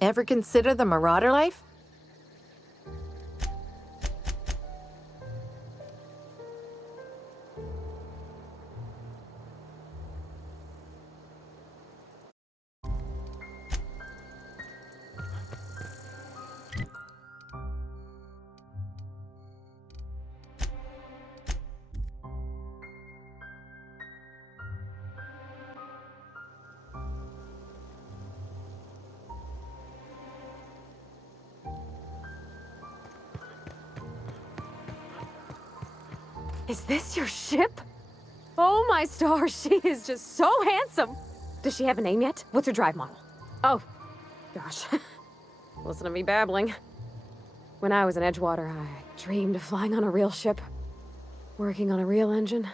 Ever consider the marauder life? Is this your ship? Oh my stars, she is just so handsome! Does she have a name yet? What's her drive model? Oh, gosh. Listen to me babbling. When I was in Edgewater, I dreamed of flying on a real ship, working on a real engine,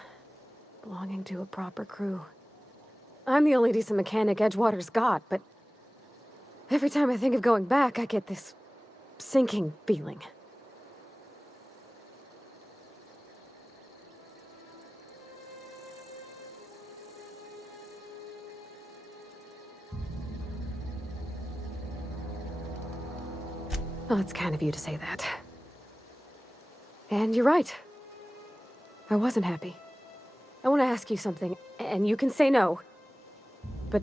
belonging to a proper crew. I'm the only decent mechanic Edgewater's got, but every time I think of going back, I get this sinking feeling. Well, it's kind of you to say that. And you're right. I wasn't happy. I want to ask you something, and you can say no. But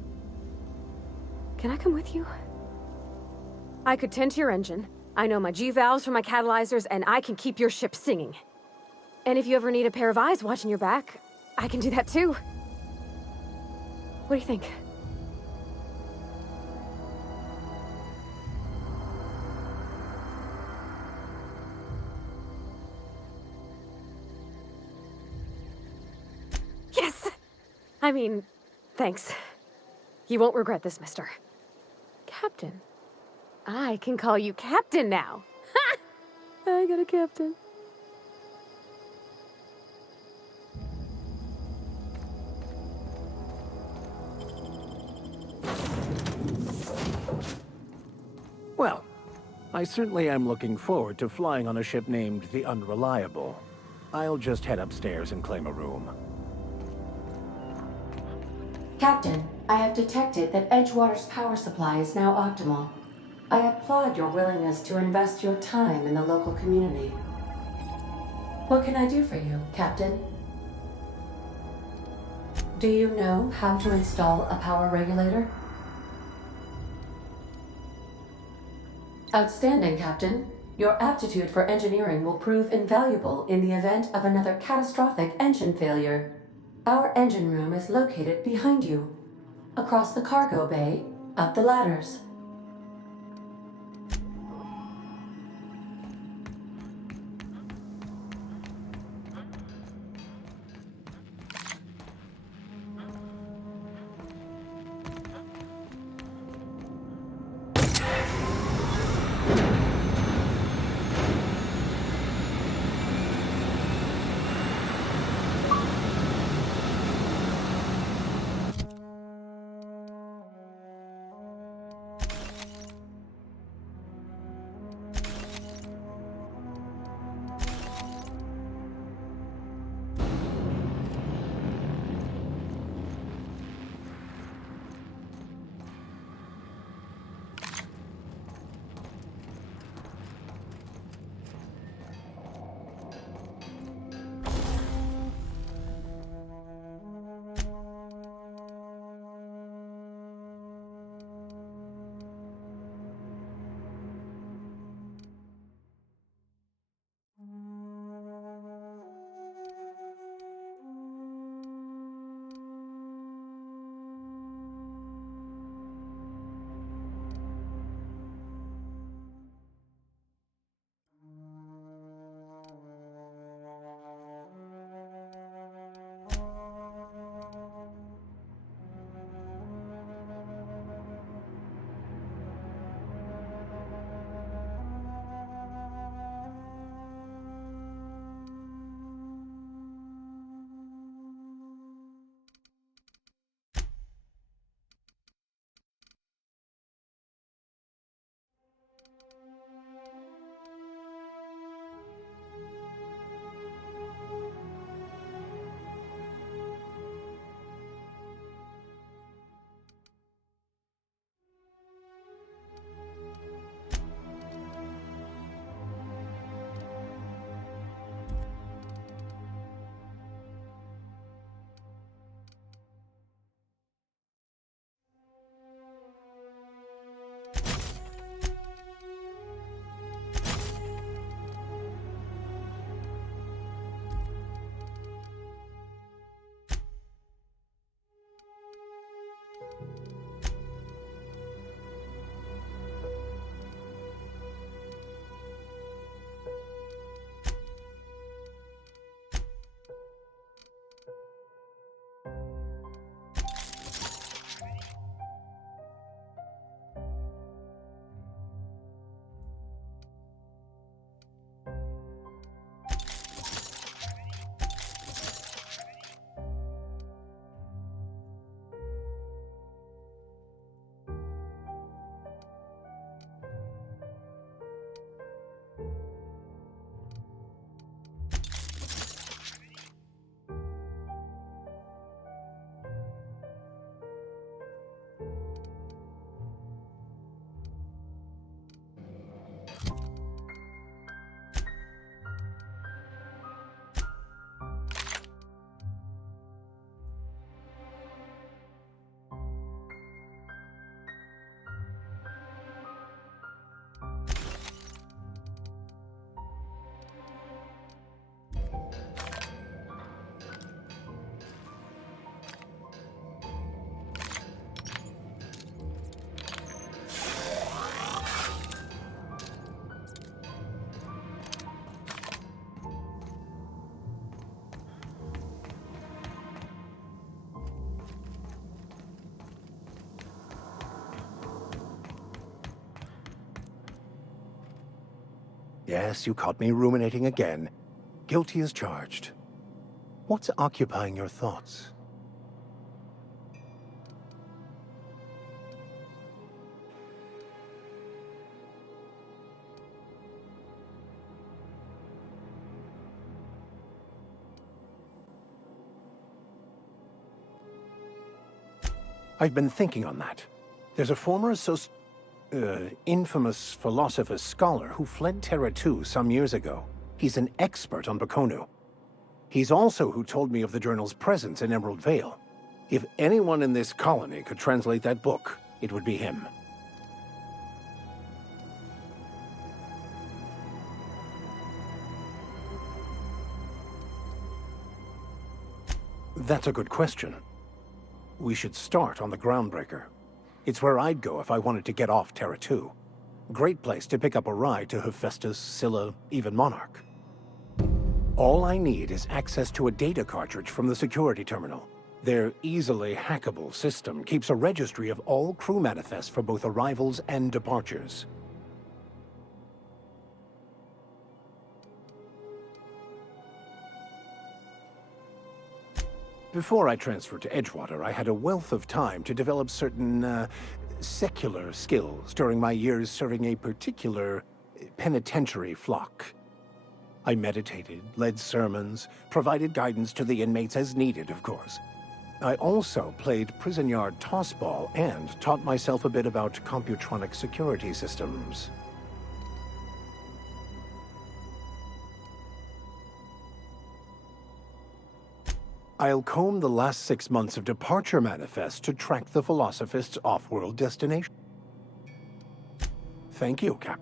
can I come with you? I could tend to your engine. I know my G-valves from my catalyzers, and I can keep your ship singing. And if you ever need a pair of eyes watching your back, I can do that too. What do you think? Yes! I mean, thanks. You won't regret this, mister. Captain. I can call you Captain now. Ha! I got a captain. Well, I certainly am looking forward to flying on a ship named the Unreliable. I'll just head upstairs and claim a room. Captain, I have detected that Edgewater's power supply is now optimal. I applaud your willingness to invest your time in the local community. What can I do for you, Captain? Do you know how to install a power regulator? Outstanding, Captain. Your aptitude for engineering will prove invaluable in the event of another catastrophic engine failure. Our engine room is located behind you. Across the cargo bay, up the ladders. Yes, you caught me ruminating again. Guilty as charged. What's occupying your thoughts? I've been thinking on that. There's a former infamous philosopher scholar who fled Terra 2 some years ago. He's an expert on Bakonu. He's also who told me of the journal's presence in Emerald Vale. If anyone in this colony could translate that book, it would be him. That's a good question. We should start on the Groundbreaker. It's where I'd go if I wanted to get off Terra 2. Great place to pick up a ride to Hephaestus, Scylla, even Monarch. All I need is access to a data cartridge from the security terminal. Their easily hackable system keeps a registry of all crew manifests for both arrivals and departures. Before I transferred to Edgewater, I had a wealth of time to develop certain, secular skills during my years serving a particular penitentiary flock. I meditated, led sermons, provided guidance to the inmates as needed, of course. I also played prison yard tossball and taught myself a bit about computronic security systems. I'll comb the last 6 months of departure manifest to track the Philosophist's off-world destination. Thank you, Cap.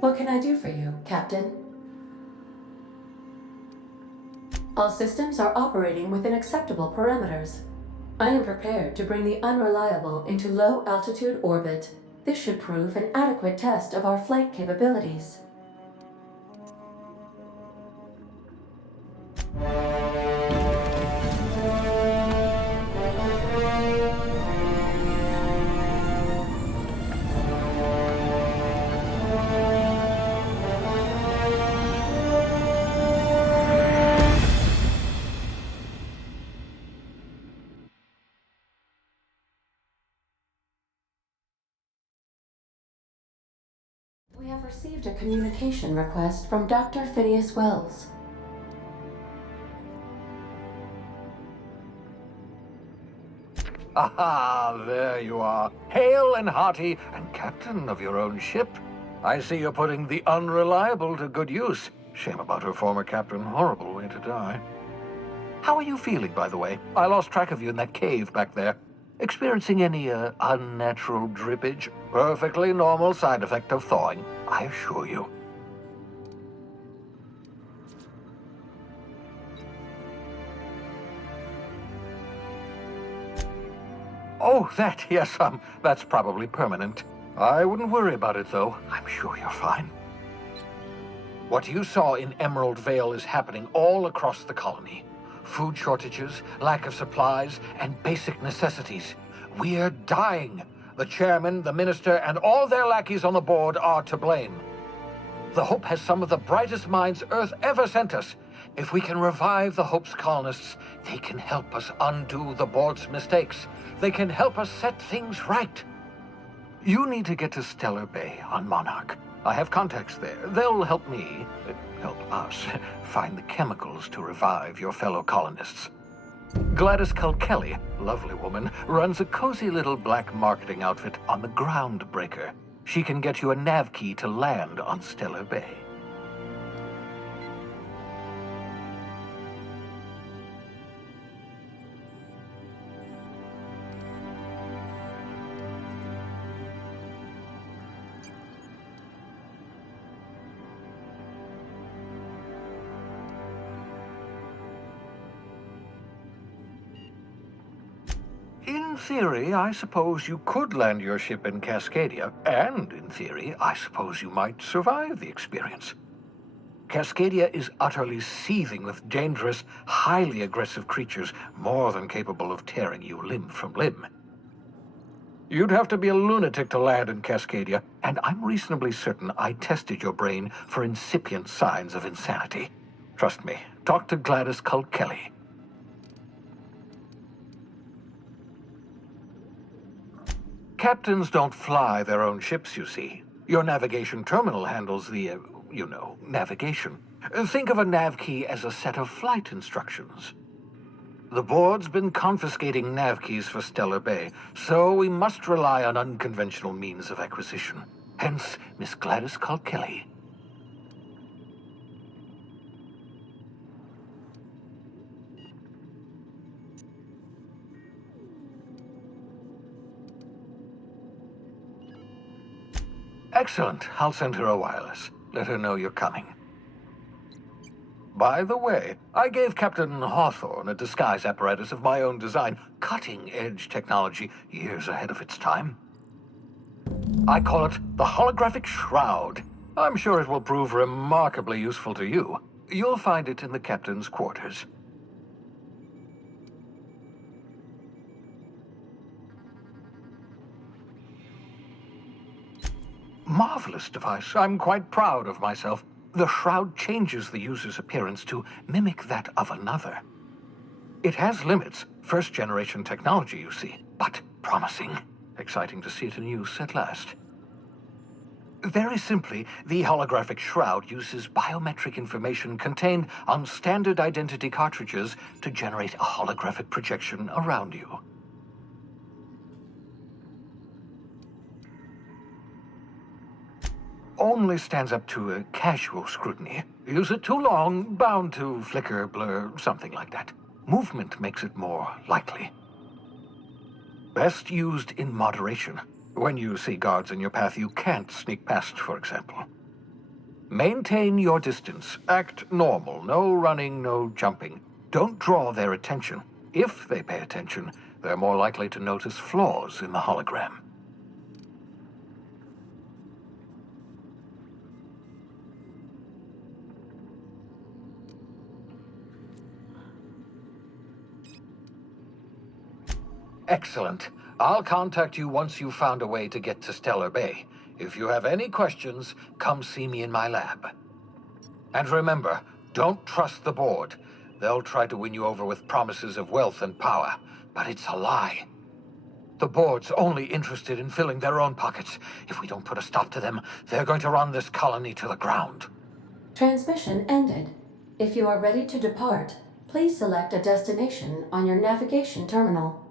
What can I do for you, Captain? All systems are operating within acceptable parameters. I am prepared to bring the Unreliable into low-altitude orbit. This should prove an adequate test of our flight capabilities. We have received a communication request from Dr. Phineas Wells. Aha, there you are. Hale and hearty, and captain of your own ship. I see you're putting the Unreliable to good use. Shame about her former captain. Horrible way to die. How are you feeling, by the way? I lost track of you in that cave back there. Experiencing any, unnatural drippage? Perfectly normal side effect of thawing, I assure you. Oh, that, yes, that's probably permanent. I wouldn't worry about it, though. I'm sure you're fine. What you saw in Emerald Vale is happening all across the colony. Food shortages, lack of supplies, and basic necessities. We're dying. The chairman, the minister, and all their lackeys on the board are to blame. The Hope has some of the brightest minds Earth ever sent us. If we can revive the Hope's colonists, they can help us undo the board's mistakes. They can help us set things right. You need to get to Stellar Bay on Monarch. I have contacts there. They'll help me, help us, find the chemicals to revive your fellow colonists. Gladys Kelly, lovely woman, runs a cozy little black marketing outfit on the Groundbreaker. She can get you a nav key to land on Stellar Bay. In theory, I suppose you could land your ship in Cascadia, and in theory, I suppose you might survive the experience. Cascadia is utterly seething with dangerous, highly aggressive creatures, more than capable of tearing you limb from limb. You'd have to be a lunatic to land in Cascadia, and I'm reasonably certain I tested your brain for incipient signs of insanity. Trust me, talk to Gladys Kelly. Captains don't fly their own ships, you see. Your navigation terminal handles the, navigation. Think of a nav key as a set of flight instructions. The board's been confiscating nav keys for Stellar Bay, so we must rely on unconventional means of acquisition. Hence, Miss Gladys Kelly. Excellent. I'll send her a wireless. Let her know you're coming. By the way, I gave Captain Hawthorne a disguise apparatus of my own design, cutting-edge technology years ahead of its time. I call it the Holographic Shroud. I'm sure it will prove remarkably useful to you. You'll find it in the captain's quarters. Marvelous device. I'm quite proud of myself. The shroud changes the user's appearance to mimic that of another. It has limits, first-generation technology, you see, but promising. Exciting to see it in use at last. Very simply, the holographic shroud uses biometric information contained on standard identity cartridges to generate a holographic projection around you. Only stands up to a casual scrutiny. Use it too long, bound to flicker, blur, something like that. Movement makes it more likely. Best used in moderation. When you see guards in your path you can't sneak past, for example. Maintain your distance. Act normal. No running, no jumping. Don't draw their attention. If they pay attention, they're more likely to notice flaws in the hologram. Excellent. I'll contact you once you've found a way to get to Stellar Bay. If you have any questions, come see me in my lab. And remember, don't trust the board. They'll try to win you over with promises of wealth and power, but it's a lie. The board's only interested in filling their own pockets. If we don't put a stop to them, they're going to run this colony to the ground. Transmission ended. If you are ready to depart, please select a destination on your navigation terminal.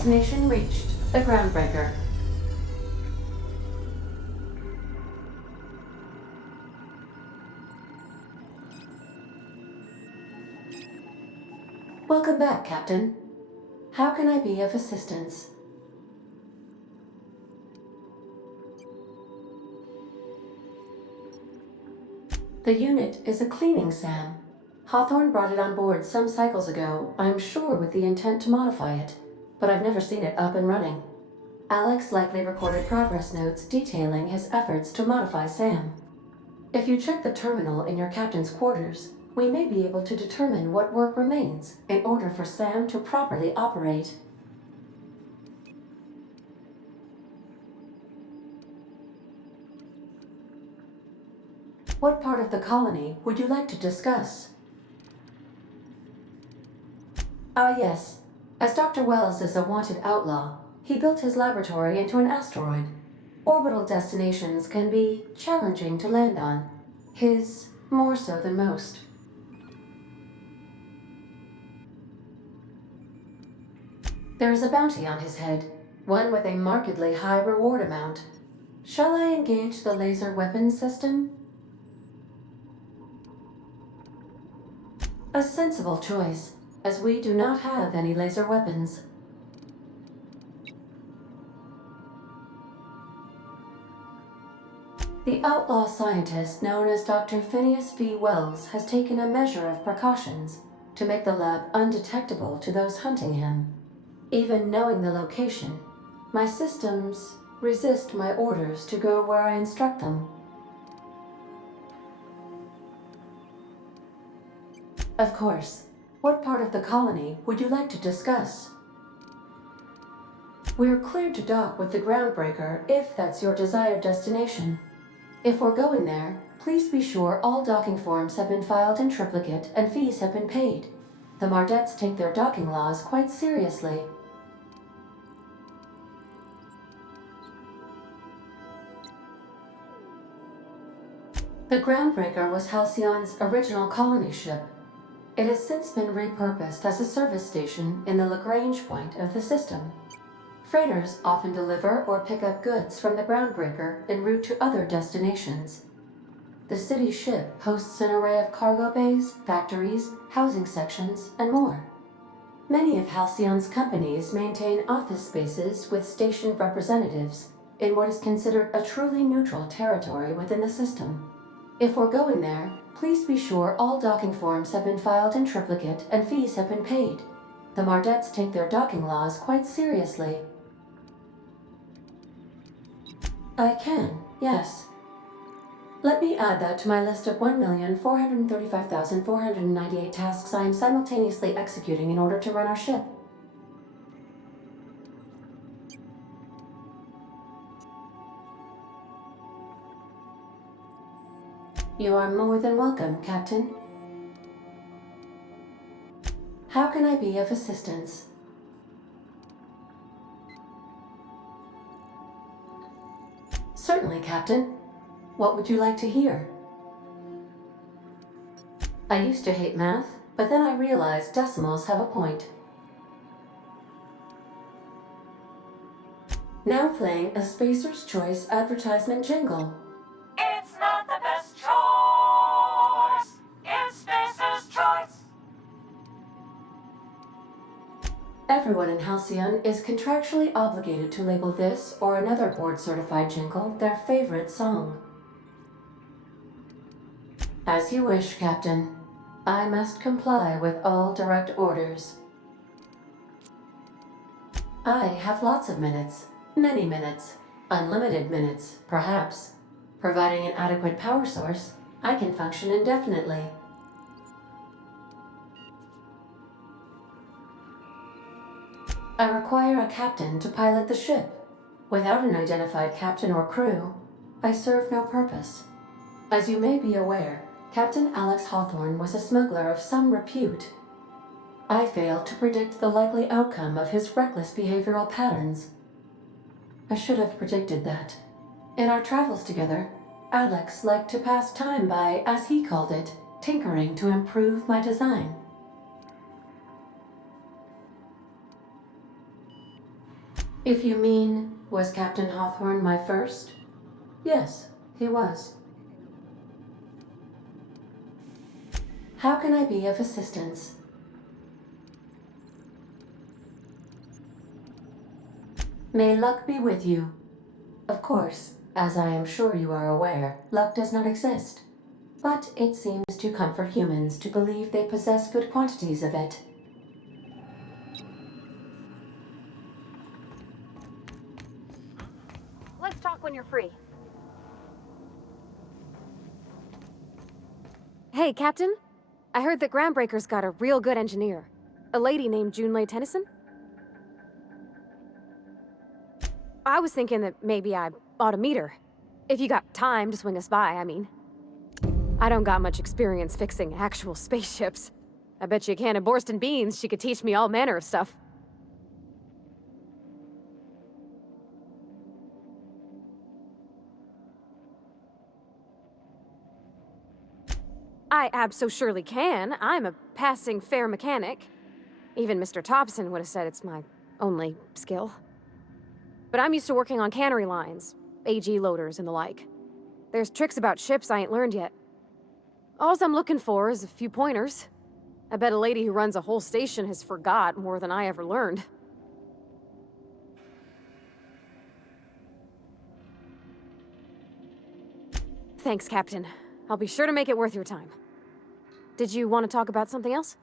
Destination reached. The Groundbreaker. Welcome back, Captain. How can I be of assistance? The unit is a cleaning SAM. Hawthorne brought it on board some cycles ago, I'm sure with the intent to modify it, but I've never seen it up and running. Alex likely recorded progress notes detailing his efforts to modify SAM. If you check the terminal in your captain's quarters, we may be able to determine what work remains in order for SAM to properly operate. What part of the colony would you like to discuss? Ah, yes. As Dr. Wells is a wanted outlaw, he built his laboratory into an asteroid. Orbital destinations can be challenging to land on. His more so than most. There is a bounty on his head, one with a markedly high reward amount. Shall I engage the laser weapons system? A sensible choice, as we do not have any laser weapons. The outlaw scientist known as Dr. Phineas V. Wells has taken a measure of precautions to make the lab undetectable to those hunting him. Even knowing the location, my systems resist my orders to go where I instruct them. Of course. What part of the colony would you like to discuss? We're cleared to dock with the Groundbreaker if that's your desired destination. If we're going there, please be sure all docking forms have been filed in triplicate and fees have been paid. The Mardettes take their docking laws quite seriously. The Groundbreaker was Halcyon's original colony ship. It has since been repurposed as a service station in the Lagrange point of the system. Freighters often deliver or pick up goods from the Groundbreaker en route to other destinations. The city ship hosts an array of cargo bays, factories, housing sections, and more. Many of Halcyon's companies maintain office spaces with station representatives in what is considered a truly neutral territory within the system. If we're going there, please be sure all docking forms have been filed in triplicate and fees have been paid. The Mardettes take their docking laws quite seriously. I can, yes. Let me add that to my list of 1,435,498 tasks I am simultaneously executing in order to run our ship. You are more than welcome, Captain. How can I be of assistance? Certainly, Captain. What would you like to hear? I used to hate math, but then I realized decimals have a point. Now playing a Spacer's Choice advertisement jingle. It's not the best choice. It's Spacer's Choice. Everyone in Halcyon is contractually obligated to label this or another board-certified jingle their favorite song. As you wish, Captain. I must comply with all direct orders. I have lots of minutes, many minutes, unlimited minutes, perhaps. Providing an adequate power source, I can function indefinitely. I require a captain to pilot the ship. Without an identified captain or crew, I serve no purpose. As you may be aware, Captain Alex Hawthorne was a smuggler of some repute. I failed to predict the likely outcome of his reckless behavioral patterns. I should have predicted that. In our travels together, Alex liked to pass time by, as he called it, tinkering to improve my design. If you mean, was Captain Hawthorne my first? Yes, he was. How can I be of assistance? May luck be with you. Of course, as I am sure you are aware, luck does not exist. But it seems to comfort humans to believe they possess good quantities of it. Let's talk when you're free. Hey, Captain. I heard that Groundbreaker's got a real good engineer. A lady named Junlei Tennyson. I was thinking that maybe I ought to meet her. If you got time to swing us by, I mean. I don't got much experience fixing actual spaceships. I bet you a can of Borston beans she could teach me all manner of stuff. I abso-surely can. I'm a passing fair mechanic. Even Mr. Thompson would have said it's my only skill. But I'm used to working on cannery lines, AG loaders and the like. There's tricks about ships I ain't learned yet. All I'm looking for is a few pointers. I bet a lady who runs a whole station has forgot more than I ever learned. Thanks, Captain. I'll be sure to make it worth your time. Did you want to talk about something else?